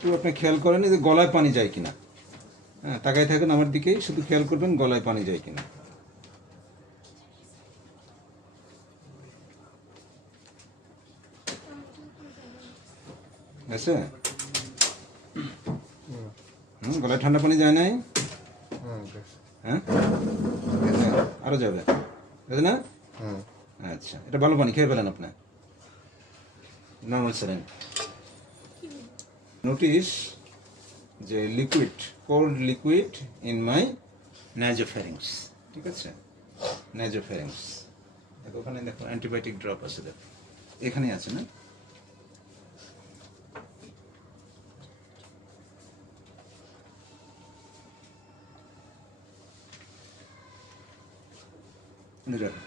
তো আপনি খেয়াল করেন যে গলায় পানি যায় কিনা। হ্যাঁ, তাকাই থাকেন আমার দিকেই, শুধু খেয়াল করবেন গলায় পানি যায় কিনা। আছে? গলায় ঠান্ডা পানি যায় নাই? হ্যাঁ, আরো যাবে, বুঝে না? আচ্ছা, এটা ভালো পানি, খেয়ে ফেলেন আপনি, নর্মাল স্যালাইন। নোটিস যে liquid, cold liquid in my nasopharynx, ঠিক আছে? নাইজোফ্যারিংস, দেখো ওখানে, দেখো অ্যান্টিবায়োটিক ড্রপ আছে, দেখো এখানে আছে না? রাখো।